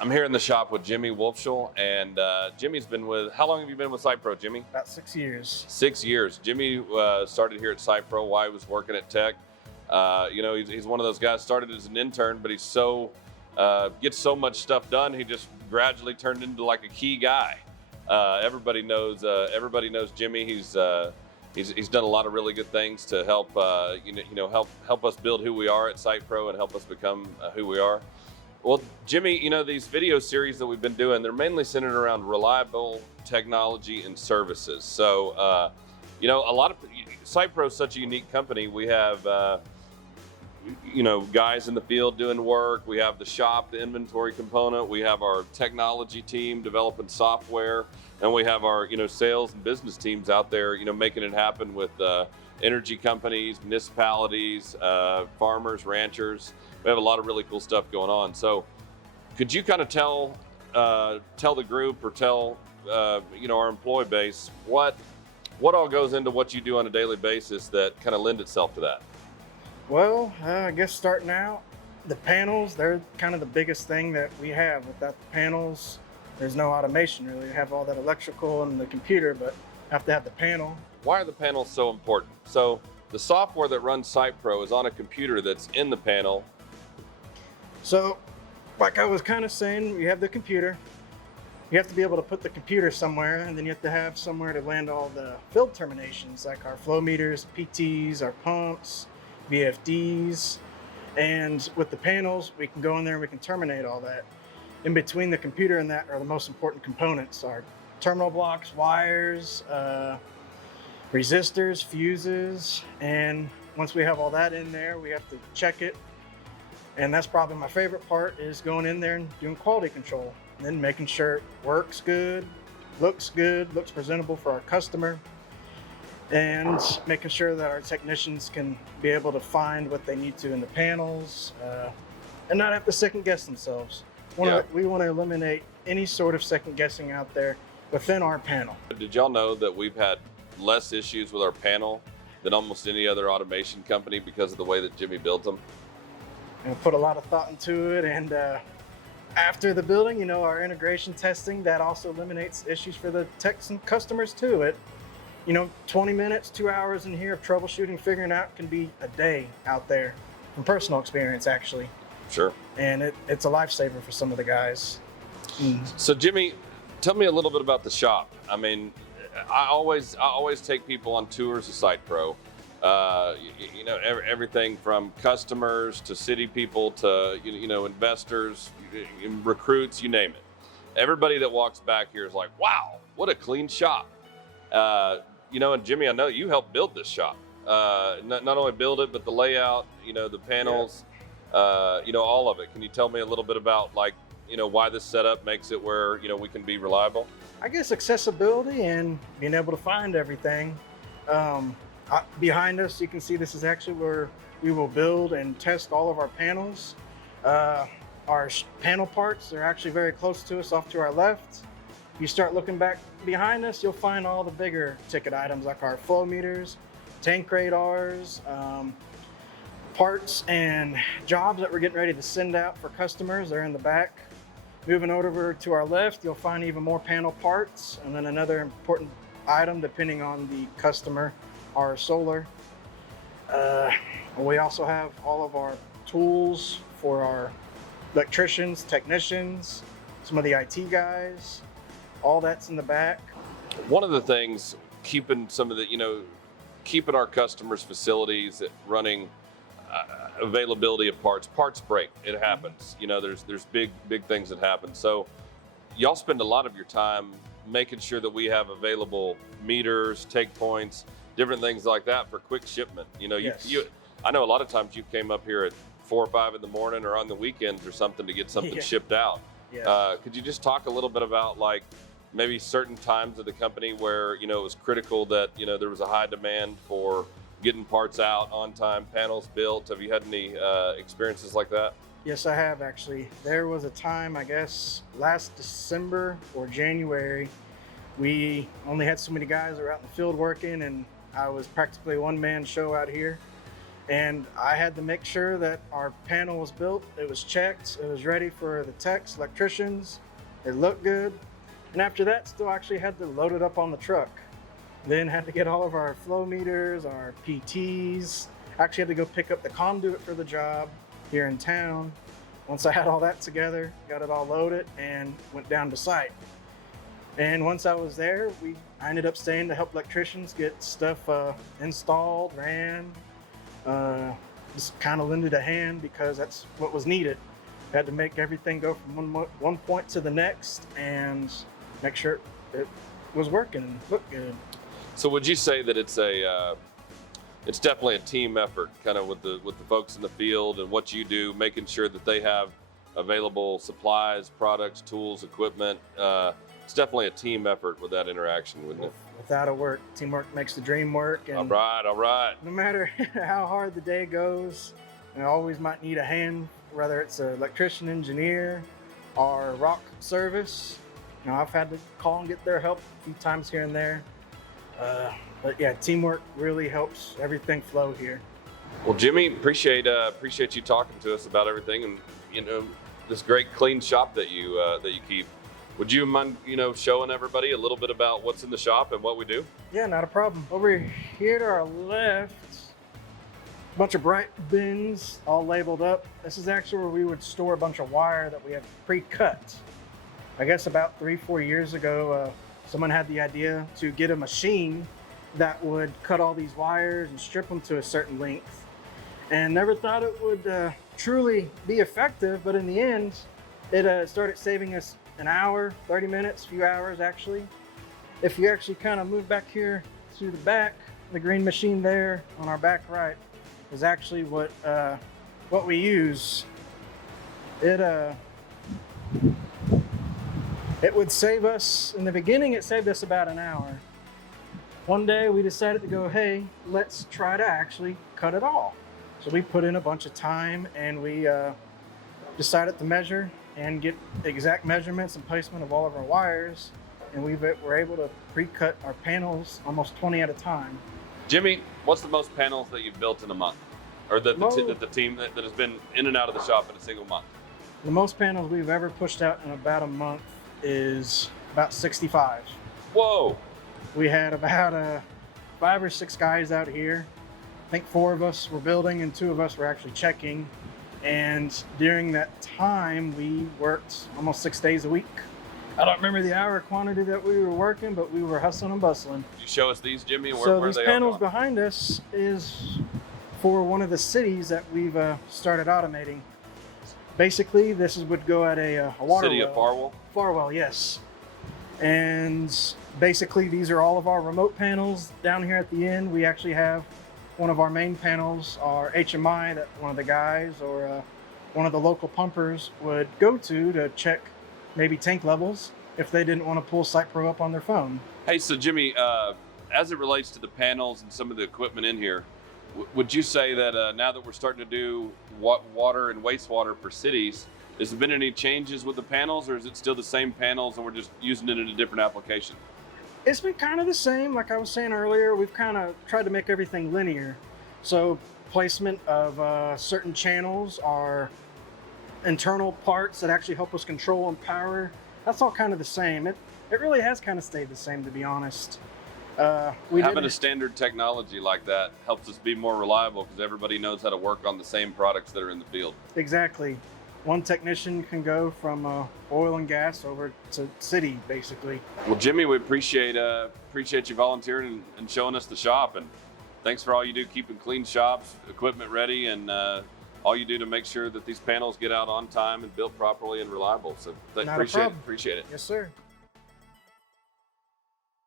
I'm here in the shop with Jimmy Wolfshohl, and Jimmy's been with, how long have you been with SitePro, Jimmy? About 6 years. 6 years. Jimmy started here at SitePro while he was working at Tech. He's one of those guys, started as an intern, but he's gets so much stuff done, he just gradually turned into like a key guy. Everybody knows Jimmy. He's done a lot of really good things to help help us build who we are at SitePro and help us become who we are. Well, Jimmy, these video series that we've been doing, they're mainly centered around reliable technology and services. So, a lot of SitePro is such a unique company. We have, guys in the field doing work. We have the shop, the inventory component. We have our technology team developing software, and we have our, sales and business teams out there, making it happen with energy companies, municipalities, farmers, ranchers. We have a lot of really cool stuff going on. So could you kind of tell the group or tell our employee base what all goes into what you do on a daily basis that kind of lend itself to that? Well, I guess starting out, the panels, they're kind of the biggest thing that we have. Without the panels, there's no automation really. You have all that electrical and the computer, but have to have the panel. Why are the panels so important? So the software that runs SitePro is on a computer that's in the panel. So, like I was kind of saying, you have the computer. You have to be able to put the computer somewhere, and then you have to have somewhere to land all the field terminations, like our flow meters, PTs, our pumps, VFDs. And with the panels, we can go in there and we can terminate all that. In between the computer and that are the most important components: our terminal blocks, wires, resistors, fuses. And once we have all that in there, we have to check it. And that's probably my favorite part, is going in there and doing quality control, and then making sure it works good, looks presentable for our customer, and making sure that our technicians can be able to find what they need to in the panels, and not have to second guess themselves. We want to eliminate any sort of second guessing out there within our panel. Did y'all know that we've had less issues with our panel than almost any other automation company because of the way that Jimmy builds them? And put a lot of thought into it, and after the building, our integration testing, that also eliminates issues for the techs and customers too. 20 minutes, 2 hours in here of troubleshooting, figuring out, can be a day out there, from personal experience actually. Sure. And it's a lifesaver for some of the guys. So Jimmy, tell me a little bit about the shop. I mean, I always take people on tours of SitePro. Everything from customers to city people to investors, recruits, you name it. Everybody that walks back here is like, wow, what a clean shop. And Jimmy, I know you helped build this shop. Not only build it, but the layout, the panels, all of it. Can you tell me a little bit about why this setup makes it where we can be reliable? I guess accessibility and being able to find everything. Behind us, you can see this is actually where we will build and test all of our panels. Our panel parts are actually very close to us, off to our left. You start looking back behind us, you'll find all the bigger ticket items, like our flow meters, tank radars, parts and jobs that we're getting ready to send out for customers. They're in the back. Moving over to our left, you'll find even more panel parts, and then another important item, depending on the customer, our solar. We also have all of our tools for our electricians, technicians, some of the IT guys. All that's in the back. One of the things, keeping our customers' facilities running, availability of parts break. It happens. There's big things that happen. So y'all spend a lot of your time making sure that we have available meters, take points, different things like that for quick shipment. Yes. I know a lot of times you came up here at 4 or 5 in the morning or on the weekends or something to get something shipped out. Yeah. Could you just talk a little bit about maybe certain times of the company where it was critical that there was a high demand for getting parts out on time, panels built? Have you had any experiences like that? Yes, I have actually. There was a time, I guess last December or January, we only had so many guys that were out in the field working, and I was practically a one-man show out here. And I had to make sure that our panel was built, it was checked, it was ready for the techs, electricians, it looked good. And after that, still actually had to load it up on the truck. Then had to get all of our flow meters, our PTs. Actually had to go pick up the conduit for the job here in town. Once I had all that together, got it all loaded and went down to site. And once I was there, I ended up staying to help electricians get stuff installed, ran, just kind of lended a hand because that's what was needed. Had to make everything go from one point to the next and make sure it was working and looked good. So would you say that it's definitely a team effort, kind of with the folks in the field and what you do, making sure that they have available supplies, products, tools, equipment. It's definitely a team effort with that interaction, wouldn't it? Without a work, teamwork makes the dream work. And all right. no matter how hard the day goes, you always might need a hand, whether it's an electrician, engineer, or rock service. I've had to call and get their help a few times here and there. But yeah, teamwork really helps everything flow here. Well, Jimmy, appreciate you talking to us about everything, and this great clean shop that you keep. Would you mind showing everybody a little bit about what's in the shop and what we do? Yeah, not a problem. Over here to our left, a bunch of bright bins all labeled up. This is actually where we would store a bunch of wire that we have pre-cut. I guess about 3-4 years ago, someone had the idea to get a machine that would cut all these wires and strip them to a certain length, and never thought it would truly be effective, but in the end it started saving us an hour, 30 minutes, a few hours actually. If you actually kind of move back here to the back, the green machine there on our back right is actually what we use. It would save us, in the beginning it saved us about an hour. One day we decided to go, hey, let's try to actually cut it all. So we put in a bunch of time and we decided to measure and get exact measurements and placement of all of our wires. And we were able to pre-cut our panels almost 20 at a time. Jimmy, what's the most panels that you've built in a month? Or that the team that has been in and out of the shop in a single month? The most panels we've ever pushed out in about a month is about 65. Whoa! We had about 5 or 6 guys out here. I think 4 of us were building and 2 of us were actually checking. And during that time, we worked almost 6 days a week. I don't remember the hour quantity that we were working, but we were hustling and bustling. Could you show us these, Jimmy? So these panels behind us is for one of the cities that we've started automating. Basically, this would go at a water City well. of Farwell? Farwell, yes. And basically, these are all of our remote panels. Down here at the end, we actually have one of our main panels, our HMI, that one of the guys or one of the local pumpers would go to check maybe tank levels if they didn't want to pull SitePro up on their phone. Hey, so Jimmy, as it relates to the panels and some of the equipment in here, would you say that now that we're starting to do water and wastewater for cities, has there been any changes with the panels, or is it still the same panels and we're just using it in a different application? It's been kind of the same. Like I was saying earlier, we've kind of tried to make everything linear. So placement of certain channels are internal parts that actually help us control and power. That's all kind of the same. It really has kind of stayed the same, to be honest. Having a standard technology like that helps us be more reliable because everybody knows how to work on the same products that are in the field. Exactly. One technician can go from oil and gas over to city, basically. Well, Jimmy, we appreciate you volunteering and showing us the shop, and thanks for all you do keeping clean shops, equipment ready, and all you do to make sure that these panels get out on time and built properly and reliable. So appreciate it. Yes, sir.